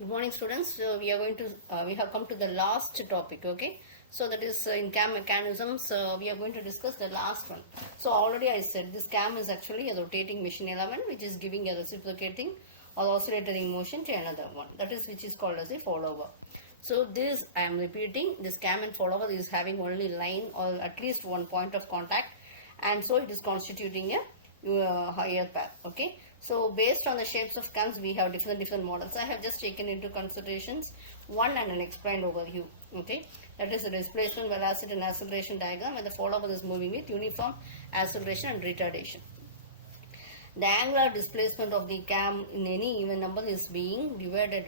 Good morning, students. We are going to we have come to the last topic. Okay, so that is in cam mechanisms. We are going to discuss the last one. So already I said this cam is actually a rotating machine element which is giving a reciprocating or oscillating motion to another one. That is which is called as a follower. So this I am repeating. This cam and follower is having only line or at least one point of contact, and so it is constituting a higher path. Okay, so based on the shapes of cams we have different models. I have just taken into considerations one and an explained overview. Okay, that is the displacement, velocity and acceleration diagram, and the follower is moving with uniform acceleration and retardation. The angular displacement of the cam in any even number is being divided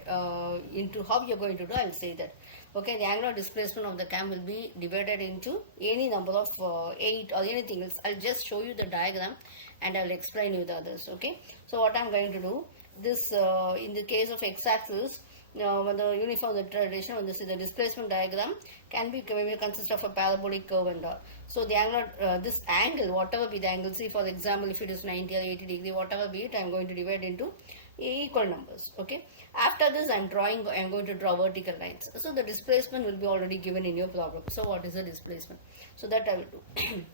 into how you are going to do. I will say that. Okay, the angular displacement of the cam will be divided into any number of 8 or anything else. I'll just show you the diagram and I'll explain you the others. Okay, so what I'm going to do, this in the case of x-axis, when the uniform retardation, when this is the displacement diagram, can be consist of a parabolic curve and all. So the angular, this angle, whatever be the angle, see for example if it is 90 or 80 degree, whatever be it, I am going to divide into equal numbers. Okay, after this I am going to draw vertical lines. So the displacement will be already given in your problem. So what is the displacement? So that I will do.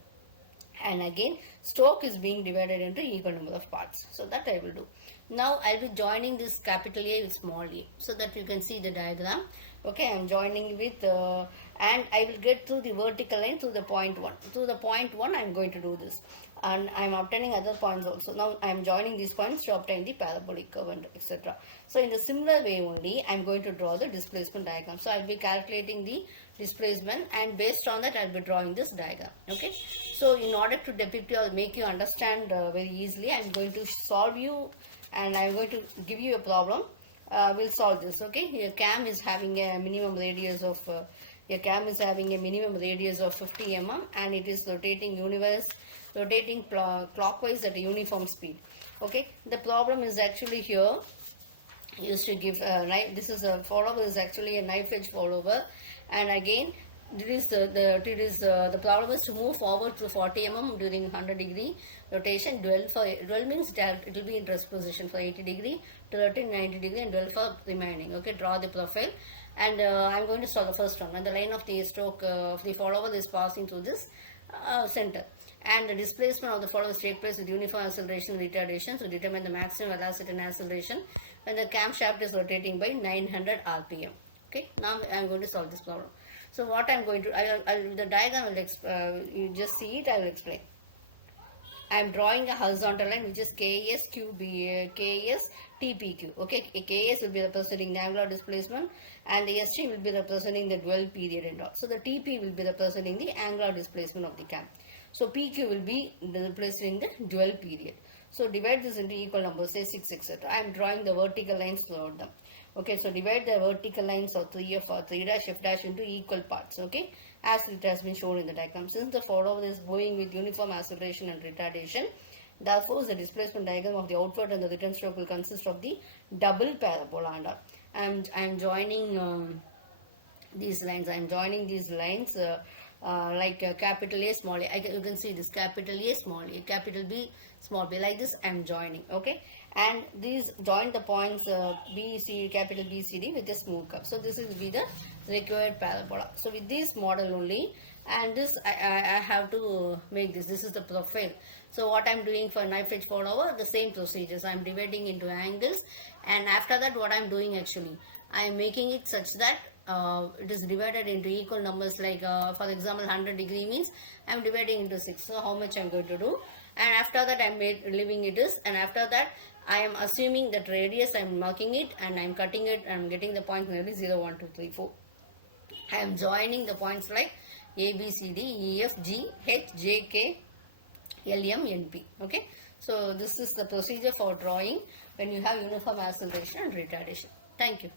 And again stroke is being divided into equal number of parts, so that I will do. Now I will be joining this capital A with small a, so that you can see the diagram. Okay, I am joining with and I will get through the vertical line through the point 1. Through the point 1 I am going to do this, and I am obtaining other points also. Now I am joining these points to obtain the parabolic curve and etc. So in the similar way only I am going to draw the displacement diagram. So I will be calculating the displacement, and based on that I will be drawing this diagram. Okay, so in order to depict you or make you understand very easily, I am going to solve you and I am going to give you a problem. We'll solve this. Okay, your cam is having a minimum radius of 50 mm, and it is rotating clockwise at a uniform speed. Okay, the problem is actually here used to give this is a follower, is actually a knife edge follower, and again the problem is to move forward to 40 mm during 100 degree rotation. Dwell means that it will be in rest position for 80 degree to rotate 90 degree, and dwell for remaining. Okay, draw the profile, and I'm going to solve the first one. When the line of the stroke of the follower is passing through this center, and the displacement of the follower takes place with uniform acceleration and retardation to determine the maximum velocity and acceleration when the camshaft is rotating by 900 rpm. Okay, now I am going to solve this problem. So what I am going to, the diagram will you just see it, I will explain. I am drawing a horizontal line which is KS TPQ. Okay, KS will be representing the angular displacement, and the ST will be representing the dwell period and all. So the TP will be representing the angular displacement of the cam. So PQ will be representing the dwell period. So divide this into equal numbers, say 6, etc. I am drawing the vertical lines throughout them. Okay, so divide the vertical lines of 3 dash f dash into equal parts. Okay, as it has been shown in the diagram. Since the follower is moving with uniform acceleration and retardation, therefore the displacement diagram of the outward and the return stroke will consist of the double parabola. And I am joining these lines. I am joining these lines like capital A, small a. You can see this capital A, small a, capital B, small b. Like this I am joining. Okay, and these join the points B, C, capital B, C, D with a smooth curve. So this will be the required parabola. So with this model only, and this I have to make this. This is the profile. So what I am doing for knife edge follower, the same procedures. I am dividing into angles, and after that what I am doing actually, I am making it such that it is divided into equal numbers. Like for example 100 degree means I am dividing into 6. So how much I am going to do, and after that I am leaving it is, and after that I am assuming that radius, I am marking it and I am cutting it, and I am getting the points nearly 0, 1, 2, 3, 4. I am joining the points like A, B, C, D, E, F, G, H, J, K, L, M, N, P. Okay, so this is the procedure for drawing when you have uniform acceleration and retardation. Thank you.